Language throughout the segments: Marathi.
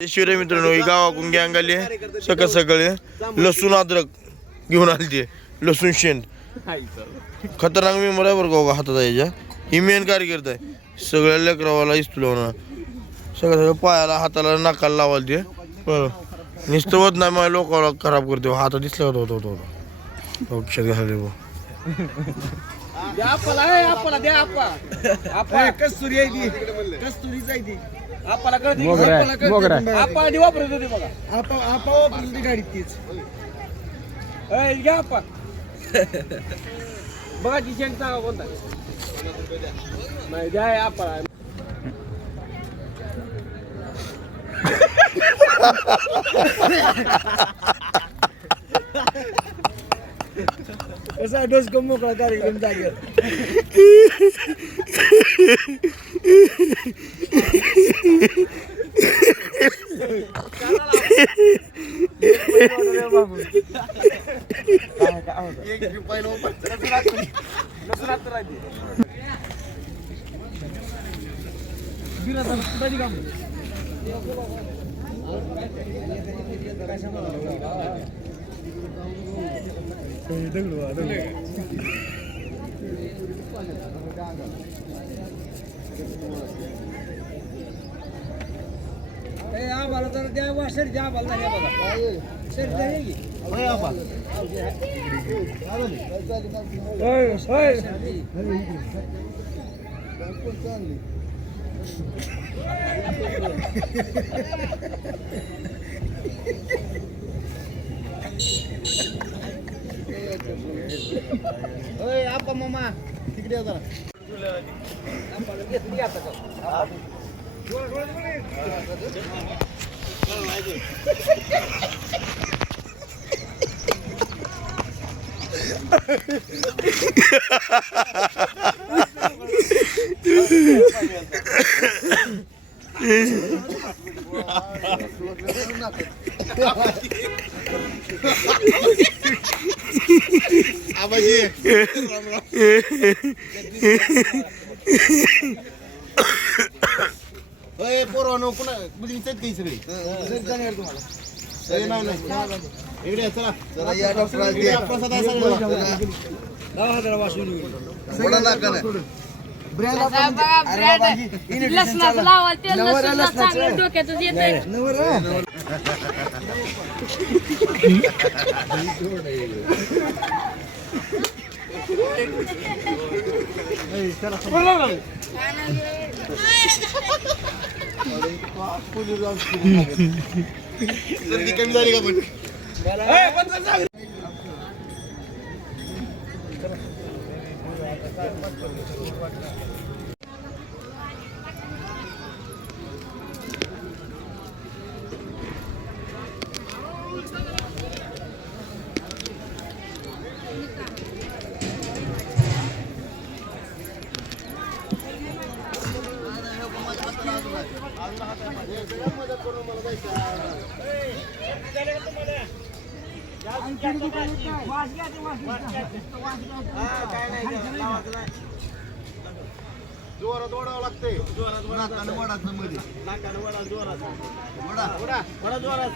शिवराय मित्रांनो, ही गावाकडून गँग आली आहे सकाळ सकाळी. लसूण अद्रक घेऊन आली ते, लसूण शेंड खतरनाक मेंबर आहे बरं का हातात आहे याच्या. ही मेन कार्यकर्ता आहे सगळ्या लेकरावाला इस्तुलवणार सगळं सगळं पायाला हाताला नाकाला लावायला ते बरं नुसतं होत नाही. माझ्या लोकांना खराब करते हातात दिसला होता लक्षात घालले बघा ती शेंट सांगा कोणता नाही द्या आपला कसा डोस कम मोकळा कार्यक्रम जागेल. आम्हाला तर द्या सर द्या आम्हाला बघा सर आपा मामा तिकडे जरा पोरानो पुन्हा म्हणजे काही सगळी तुम्हाला इकडे चला कमी झाली का पण जोरात ओढावं लागतंय नाकानं वडाचं मध्ये नाकानं वडा जोरात वडा वडा वडा जोरात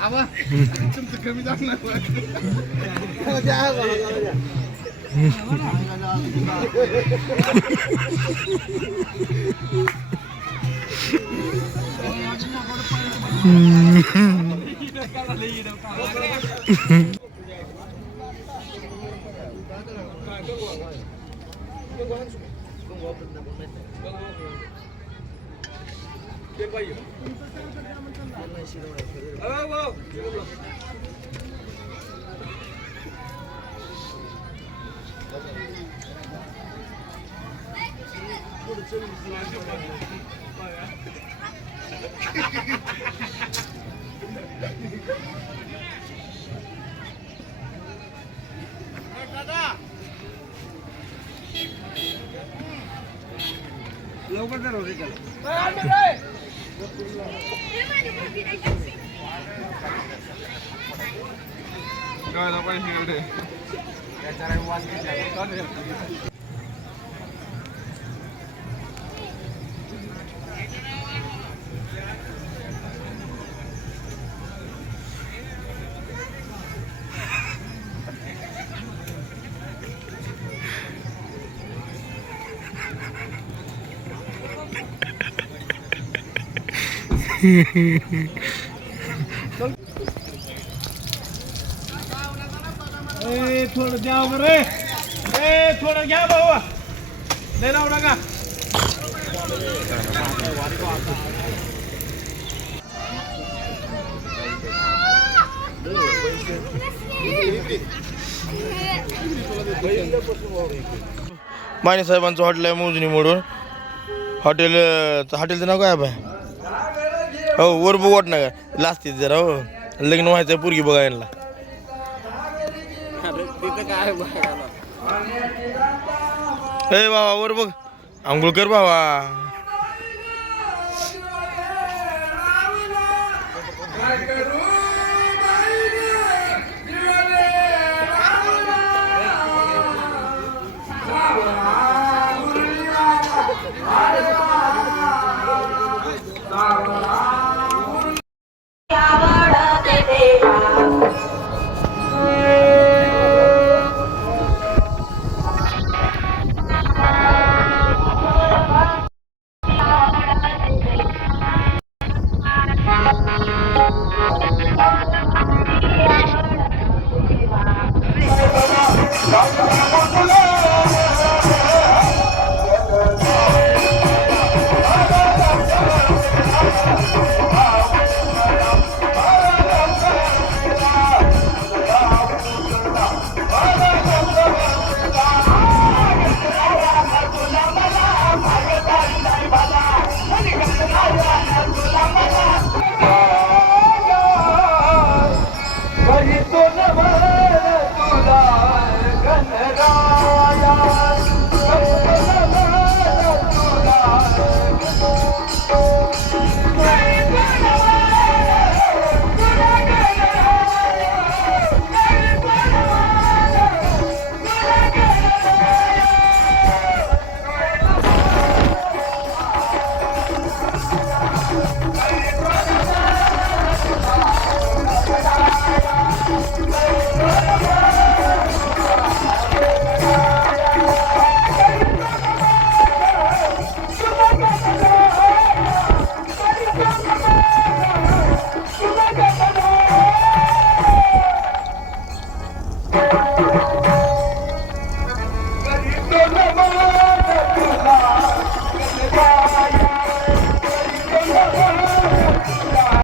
आवा तुमचं कमी जाणार थोडं द्या बरे थोडं घ्या भाऊ लय लावू नका माने साहेबांचं हॉटेल आहे मोजणी मोडून हॉटेलचं नाव काय बाय हो वर बघ वाट ना का लास्तीत जरा हो लग्न व्हायचं पोरगी बघायला ए बाबा वर बघ आंघोळ कर बाबा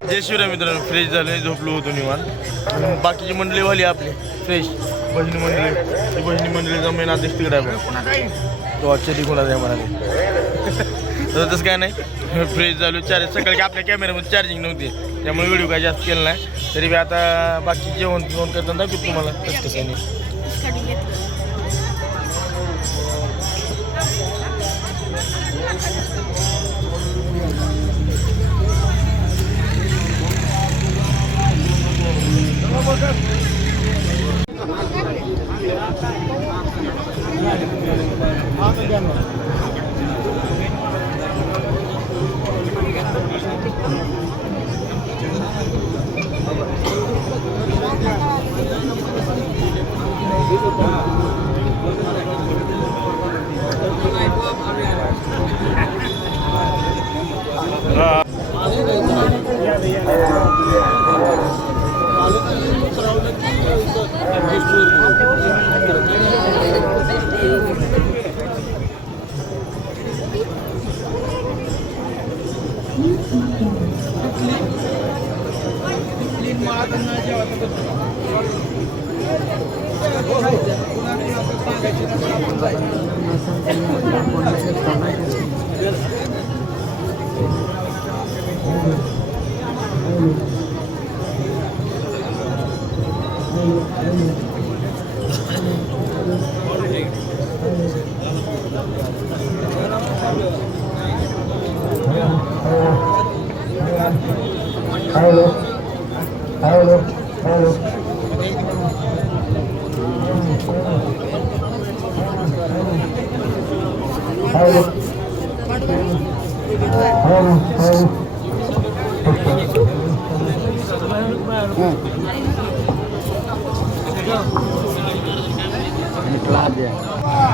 जय शिवराय मित्रांनो फ्रेश झाले झोपलो होतो निवांत बाकीची मंडळी वाली आपली फ्रेश बहिणी मंडळी ती बहिणी मंडळीचा मेन अध्यक्ष तिकडे आहे तो आजच्या कोणाचा आहे म्हणाले तर तसं काय नाही फ्रेश झालो सकाळी आपल्या कॅमेऱ्यामध्ये चार्जिंग नव्हती त्यामुळे व्हिडिओ काय जास्त केला नाही तरी बी आता बाकी जेवण करताना दाखवतो तुम्हाला कसं कसं नाही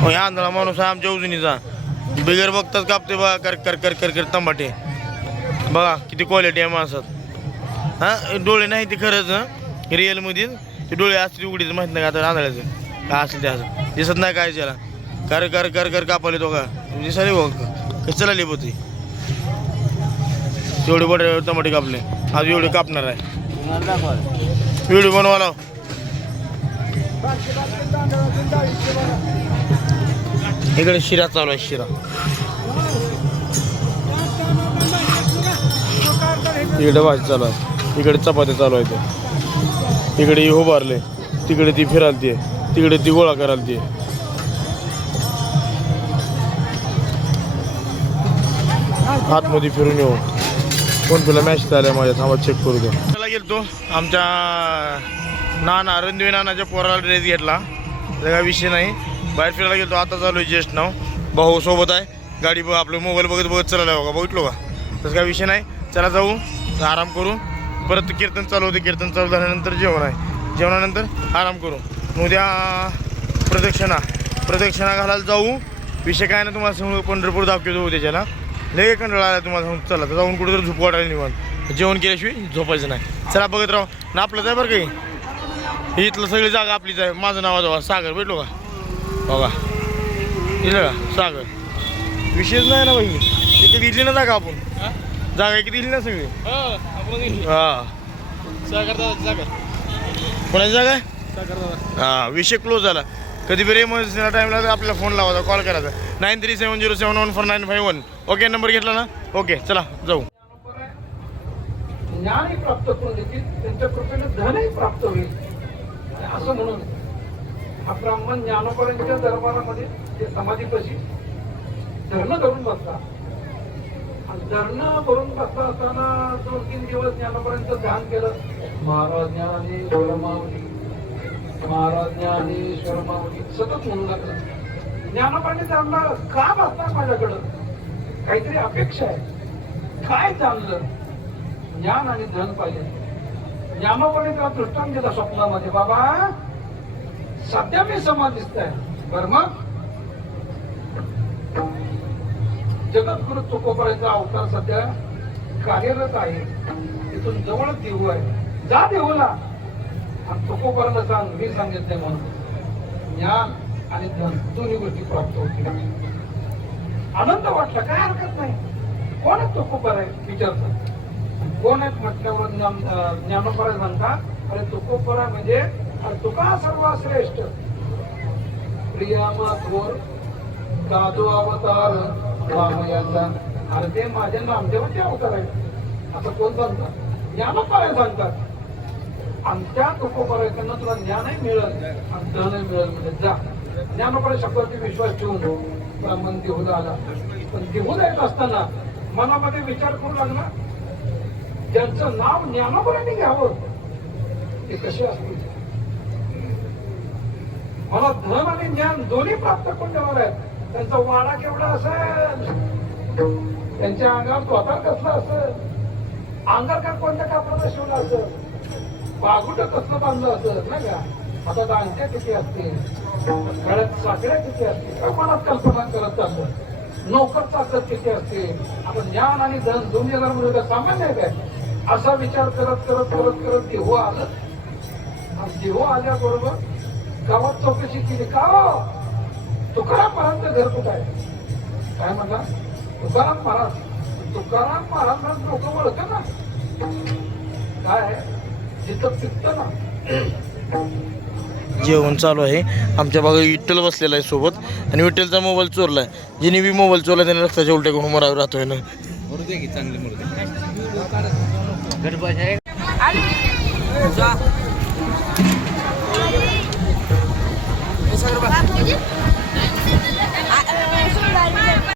ह्या आंधळा माणूस आहे आमच्या उजनीचा बिगर बघताच कापते बघा कर कर कर कर कर तंबाटे बघा किती क्वालिटी आहे माणसात हां डोळे नाही ते खरंच रिअलमध्ये ते डोळे असते उघडीच माहीत नाही का आता आंधळ्याचं काय असेल ते असं दिसत नाही काय त्याला कर कर कर कर कापाले तो का दिसाले बघ कसं चला होती तेवढे बडे टमाटे कापले आज एवढे कापणार आहे व्हिडिओ बनवाला इकडे शिरा चालू आहे शिरा इकडे भाजी चालू आहे इकडे चपात्या चालू आहे इकडे उभारले तिकडे ती फिरालती तिकडे ती गोळा करालती आतमध्ये फिरून येऊ फोन पेला मॅसेज आलाय माझ्या थांबा चेक करू दे त्याला गेलतो आमच्या नाना रणदिवे नानाच्या पोराला ड्रेस घेतला त्याचा काय विषय नाही बाहेर फिरायला गेलतो आता चालू आहे ज्येष्ठ नाव भाऊ सोबत आहे गाडी बघ आपलं मोबाईल बघत बघत चालला बघा बघितलो का तसं काय विषय नाही चला जाऊ आराम करू परत कीर्तन चालू होते कीर्तन चालू झाल्यानंतर जेवण आहे जेवणानंतर आराम करू उद्या प्रदक्षिणा घालायला जाऊ विषय काय ना तुम्हाला सांगू पंढरपूर दाखवतो त्याच्याला लय कंटाळा आला तुम्हाला सांगू चला तर जाऊन कुठं तर झोप वाटायला निवांत जेवण केल्याशिवाय झोपायचं नाही चला बघत राहू ना आपलंच आहे बरं काही इथलं सगळी जागा आपलीच आहे माझं नाव आहे सागर भेटलो का बघा दिलं का सागर विषयच नाही ना बाई किती दिली ना जागा आपण जागा किती दिली ना सगळी हां कोणाची जागा हां विषय क्लोज झाला कधी बी इमर्जन्सीला टाईमला आपल्याला फोन लावायचा कॉल करायचा 9370714951 ओके नंबर घेतला ना ओके चला जाऊ ज्ञानही प्राप्त करून देतील त्यांच्या कृपेने धनही प्राप्त होईल असं म्हणून हा ब्राह्मण ज्ञानोपर्यंतच्या दरबारामध्ये ते समाधीपाशी धरणं धरून बसला आणि धरणं भरून बसला असताना 2-3 दिवस ज्ञानोपर्यंत ध्यान केलं महाराज ज्ञानेश्वर माऊली महाराज ज्ञानेश्वर माऊली सतत म्हणू लागलं ज्ञानोपर्यंत त्यांना का बसणार माझ्याकडं काहीतरी अपेक्षा आहे काय चाललं ज्ञान आणि धन पाहिजे ज्ञानोपर्यंत त्याला दृष्टांत दिला स्वप्नामध्ये बाबा सध्या मी समाधीस्थ आहे बरं मग जगद्गुरु तुकोबाराचा अवतार सध्या कार्यरत आहे तिथून जवळच देऊ आहे जा देऊला आणि तुकोबाराला सांग मी सांगितलंय म्हणून ज्ञान आणि धन दोन्ही गोष्टी प्राप्त होतील आनंद वाटला काय हरकत नाही कोण आहे तुकोबार आहे विचारतात कोण आहेत म्हटल्यावर ज्ञानोबारा म्हणतात अरे तुकोबारा म्हणजे तुका सर्वश्रेष्ठ प्रियामा थोर दादू अवतार रामयाचा अरे ते माझ्या नामदेवाचे अवतार आहे असं कोण सांगतात ज्ञानोबारा सांगतात आणि त्या तुकोबाराकडनं तुला ज्ञानही मिळेल आणि धनही मिळेल म्हणजे जा ज्ञानोबारा शब्दावरती विश्वास ठेवून ब्राह्मण देहूला आला पण देहूला येत असताना मनामध्ये विचार करू लागला ज्यांचं नाव ज्ञानोबाराने घ्यावं ते कसे असतील मला धन आणि ज्ञान दोन्ही प्राप्त करून देणार आहेत त्यांचा वाडा केवढा असेल त्यांच्या अंगावर धोतर कसला असेल अंगार कोणत्या कापडाचा शिवला असेल बागुट कसलं बांधलं असेल नाही का आता दांड्या किती असतील गळ्यात साखळ्या किती असतील मनात कल्पना करत चाललं नोकर चाकत किती असतील आपण ज्ञान आणि धन दोन्ही मध्ये सामान्य आहे काय असा विचार करत करत करत करत देहू आलं आणि देहू आल्याबरोबर गावात चौकशी केली का तुकाराम महाराजचं घर कुठं आहे काय म्हणला तुकाराम महाराज लोक ओळखत ना काय जिथं पित्त ना जेवण चालू आहे आमच्या भागात विठ्ठल बसलेला आहे सोबत आणि विठ्ठलचा मोबाईल चोरलाय जिने बी मोबाईल चोरला त्याने रक्ताच्या उलट्या करून मरावर राहतोय ना चांगली